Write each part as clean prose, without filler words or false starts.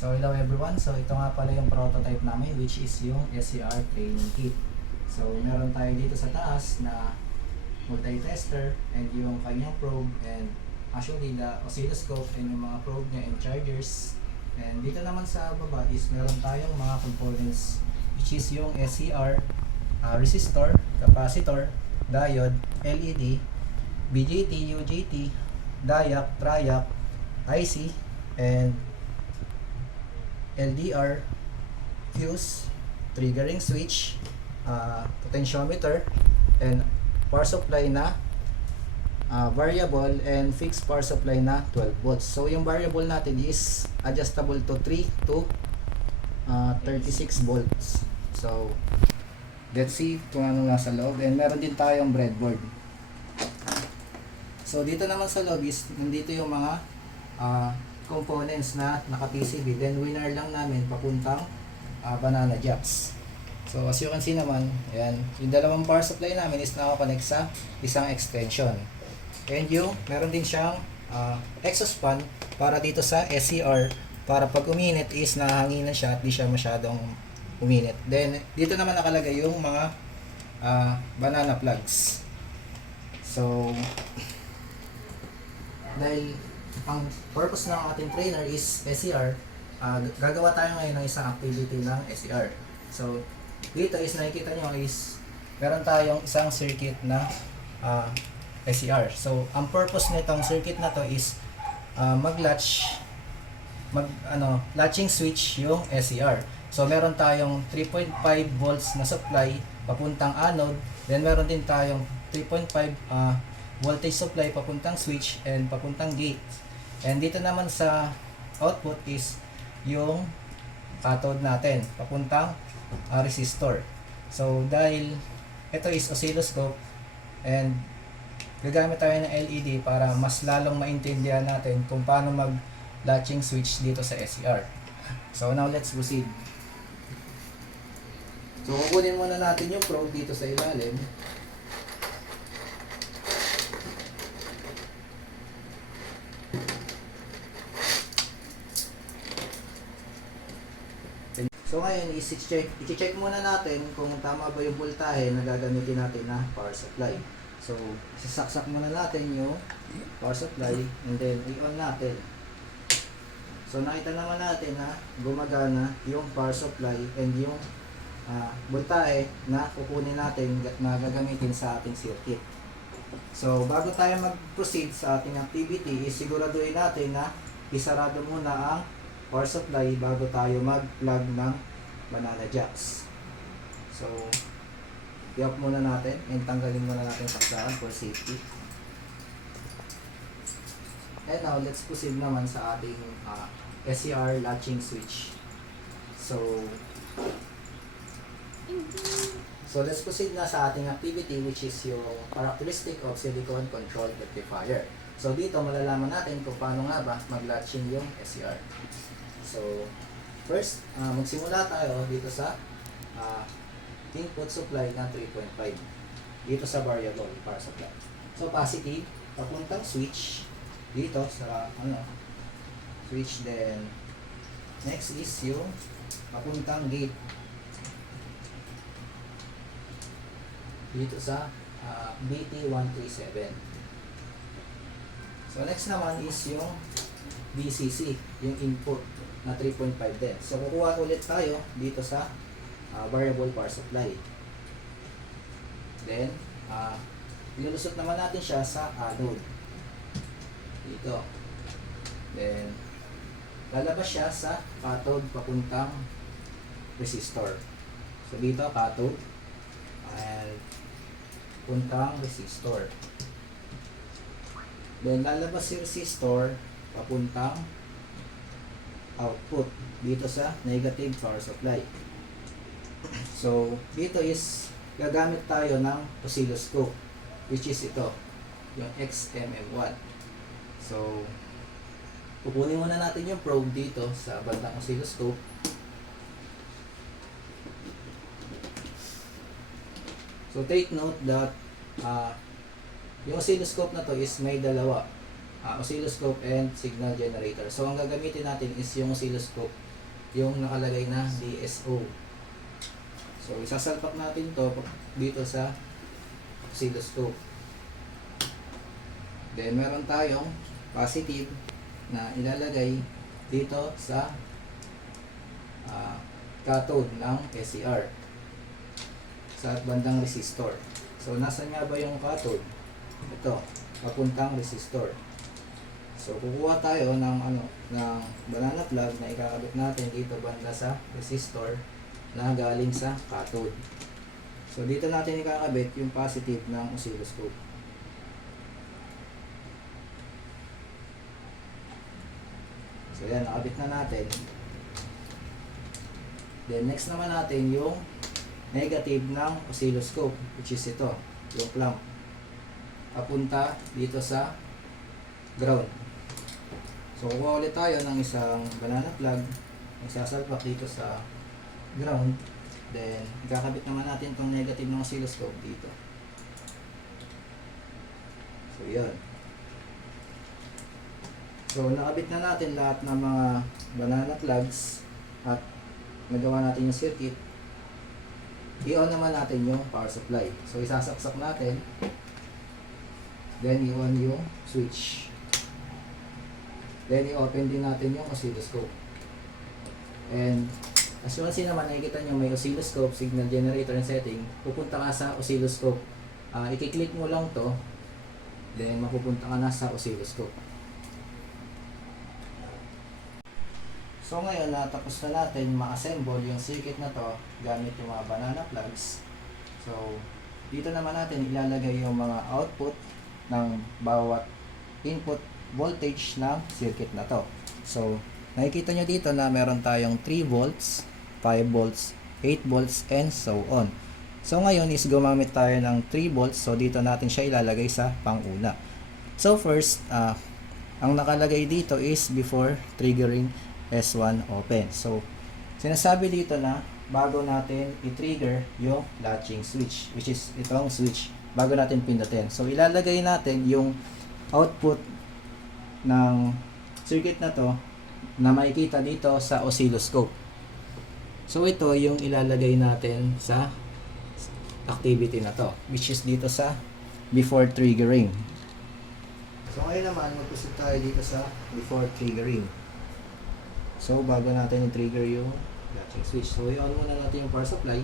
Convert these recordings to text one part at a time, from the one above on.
So hello everyone, so ito nga pala yung prototype namin which is yung SCR training kit. So meron tayo dito sa taas na multi-tester and yung kanyang probe and actually the oscilloscope and yung mga probe niya and chargers. And dito naman sa baba is meron tayong mga components which is yung SCR, resistor, capacitor, diode, LED, BJT, UJT, diac, triac, IC, and LDR, fuse, triggering switch, potentiometer, and power supply na variable and fixed power supply na 12 volts. So yung variable natin is adjustable to 3 to 36 volts. So let's see kung ano nasa loob. And meron din tayong breadboard. So dito naman sa loob is nandito yung mga components na naka-PCB. Then winner lang namin papuntang banana jacks. So as you can see naman, ayan, yung dalawang power supply namin is naka-connect sa isang extension. And yung meron din siyang exhaust fan para dito sa SCR para pag uminit is nahanginan siya at di siya masyadong uminit. Then dito naman nakalagay yung mga banana plugs. So dahil ang purpose ng ating trainer is SCR, gagawa tayo ngayon ng isang activity ng SCR. So dito is nakikita nyo is meron tayong isang circuit na SCR. So ang purpose nitong circuit na to is latching switch yung SCR. So meron tayong 3.5 volts na supply papuntang anode, then meron din tayong 3.5 voltage supply papuntang switch and papuntang gate. And dito naman sa output is yung cathode natin papuntang resistor. So dahil ito is oscilloscope and gagamit tayo ng LED para mas lalong maintindihan natin kung paano mag latching switch dito sa SCR. So now let's proceed. So kukunin muna natin yung probe dito sa ilalim. So ngayon, i-check muna natin kung tama ba yung voltahe na gagamitin natin na power supply. So, sasaksak muna natin yung power supply and then i-on natin. So, nakita naman natin na gumagana yung power supply and yung voltahe na kukunin natin na gagamitin sa ating circuit. So, bago tayo mag-proceed sa ating activity, siguraduhin natin na isarado muna ang power supply bago tayo mag-plug ng banana jacks. So, i-off muna natin and tanggalin muna natin saksakan for safety. And now, let's proceed naman sa ating SCR latching switch. So, let's proceed na sa ating activity which is yung characteristic of silicon control rectifier. So, dito malalaman natin kung paano nga ba mag-latching yung SCR. So, first, magsimula tayo dito sa input supply na 3.5 dito sa variable power supply. So, positive, papuntang switch dito sa switch, then next is yung papuntang gate dito sa BT137. So, next naman is yung VCC, yung input na 3.5 din. So, kukuha ulit tayo dito sa variable power supply. Then, ilulusot naman natin siya sa anode. Dito. Then, lalabas siya sa cathode papuntang resistor. So, dito, cathode. And, puntang resistor. Then, lalabas yung resistor papuntang output dito sa negative power supply. So, dito is gagamit tayo ng oscilloscope which is ito, yung XMM1. So, kukunin muna natin yung probe dito sa bandang oscilloscope. So, take note that yung oscilloscope na to is may dalawa. oscilloscope and signal generator. So ang gagamitin natin is yung oscilloscope, yung nakalagay na DSO. So isasalpak natin to dito sa oscilloscope. Then meron tayong positive na ilalagay dito sa cathode ng SCR sa bandang resistor. So nasan nga ba yung cathode? Ito, papuntang resistor. So kukuha tayo ng ng banana plug na ikakabit natin dito banda sa resistor na galing sa cathode. So dito natin ikakabit yung positive ng oscilloscope. So yan, nakabit na natin. Then next naman natin yung negative ng oscilloscope, which is ito, yung clamp. Papunta dito sa ground. So kukuha ulit tayo ng isang banana plug, isasalpak dito sa ground. Then ikakabit naman natin itong negative ng oscilloscope dito. So yan. So nakabit na natin lahat ng mga banana plugs at nagawa natin yung circuit. I-on naman natin yung power supply. So isasaksak natin. Then i-on yung switch. Then i-open din natin yung oscilloscope. And as you can see naman, nakikita nyo may oscilloscope, signal generator and setting. Pupunta ka sa oscilloscope. I-click mo lang to. Then mapupunta ka na sa oscilloscope. So ngayon, natapos na natin ma-assemble yung circuit na to gamit yung mga banana plugs. So dito naman natin ilalagay yung mga output ng bawat input voltage ng circuit na to. So nakikita nyo dito na meron tayong 3 volts, 5 volts, 8 volts, and so on. So ngayon is gumamit tayo ng 3 volts. So dito natin siya ilalagay sa pang-una. So first, ang nakalagay dito is before triggering S1 open. So sinasabi dito na bago natin i-trigger yung latching switch, which is itong switch, bago natin pindutin. So ilalagay natin yung output ng circuit na to na makikita dito sa oscilloscope. So ito yung ilalagay natin sa activity na to, which is dito sa before triggering. So ngayon naman, mag-proceed tayo dito sa before triggering. So bago natin i-trigger yung latching switch, so i-on muna natin yung power supply.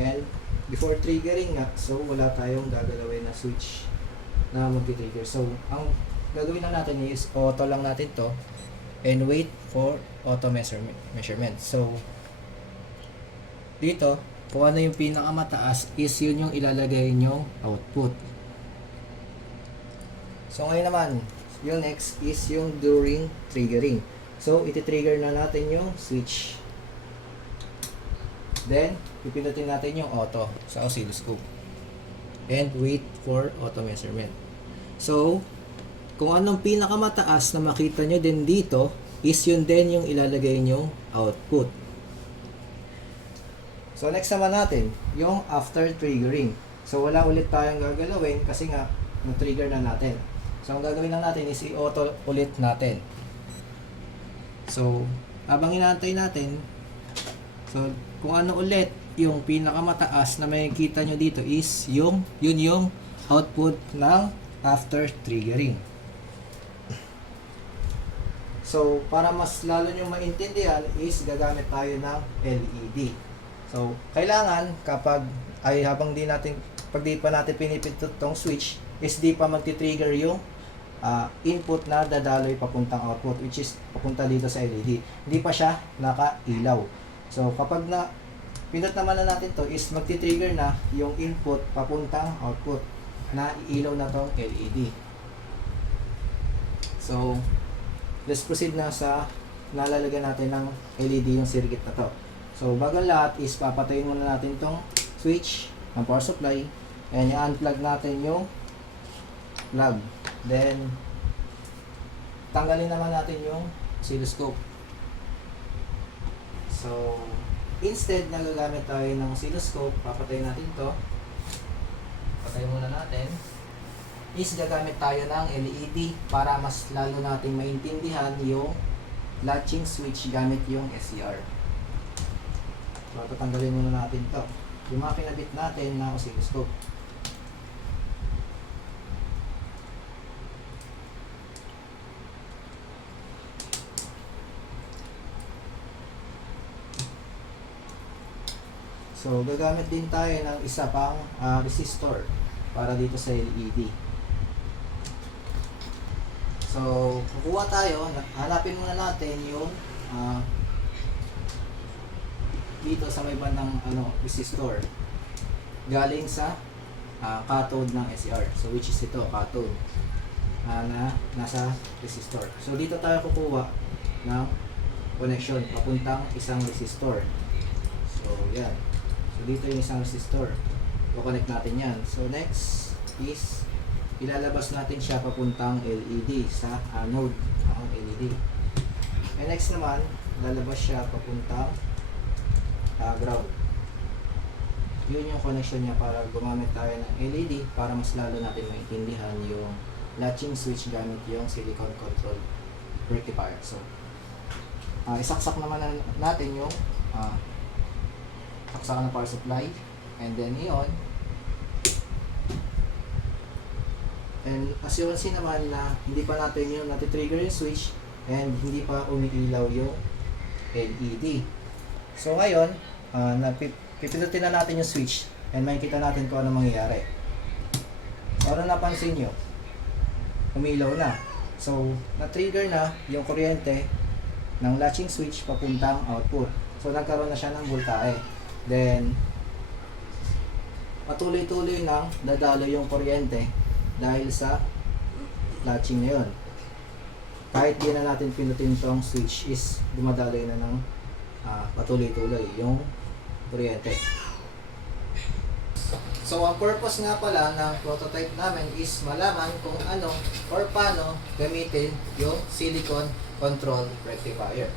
And before triggering nga, so wala tayong gagalawin na switch na mag-trigger. So ang gagawin na natin is auto lang natin to and wait for auto measurement. So dito, kung ano yung pinakamataas is yun yung ilalagay nyong output. So ngayon naman, yung next is yung during triggering. So iti-trigger na natin yung switch. Then pipindutin natin yung auto sa oscilloscope and wait for auto measurement. So kung anong pinakamataas na makita nyo din dito is yun din yung ilalagay nyong output. So next naman natin yung after triggering. So wala ulit tayong gagalawin kasi nga na-trigger na natin. So ang gagawin lang natin is i-auto ulit natin. So habang inaantay natin, so kung ano ulit yung pinakamataas na makikita nyo dito is yun yung output ng after triggering. So para mas lalo nyo maintindihan is gagamit tayo ng LED. So kailangan kapag habang pag di pa natin pinipindot tong switch is di pa magti-trigger yung input na dadaloy papuntang output, which is papunta dito sa LED. Hindi pa siya nakailaw. So kapag pindot naman na natin to is magti-trigger na yung input papuntang output na iilaw na tong LED. So let's proceed na sa nalalagyan natin ng LED yung circuit na to. So bago lahat is papatayin muna natin tong switch ng power supply and i-unplug natin yung plug. Then tanggalin naman natin yung oscilloscope. So instead na gagamit tayo ng oscilloscope, papatayin natin to. Patayin muna natin. is gagamit tayo ng LED para mas lalo nating maintindihan yung latching switch gamit yung SCR. So, tatanggalin muna natin to. Yung mga kinabit natin na oscilloscope. So, gagamit din tayo ng isa pang resistor para dito sa LED. So, kukuha tayo, hanapin muna natin yung dito sa may bandang resistor galing sa cathode ng SCR. So, which is ito, cathode na nasa resistor. So, dito tayo kukuha ng connection papuntang isang resistor. So, yan. So, dito yung isang resistor. I-connect natin yan. So, next is ilalabas natin siya papuntang LED sa anode ng LED. And next naman, lalabas siya papuntang ground. Yun yung connection niya para gumamit tayo ng LED para mas lalo natin maintindihan yung latching switch gamit yung silicone control rectifier. So, isaksak naman natin yung saksakan ng power supply, and then iyon. And as you can see naman na hindi pa natin yung natitrigger yung switch and hindi pa umiilaw yung LED. So ngayon, pipindutin na natin yung switch and makikita natin kung ano mangyayari. Para napansin nyo, umiilaw na. So, na-trigger na yung kuryente ng latching switch papuntang output. So, nagkaroon na siya ng voltahe. Then, patuloy-tuloy nang dadalo yung kuryente dahil sa latching na yun. Kahit di na natin pinutin tong switch is dumadaloy na ng patuloy-tuloy yung kuryente. So, ang purpose nga pala ng prototype namin is malaman kung ano or paano gamitin yung silicone control rectifier.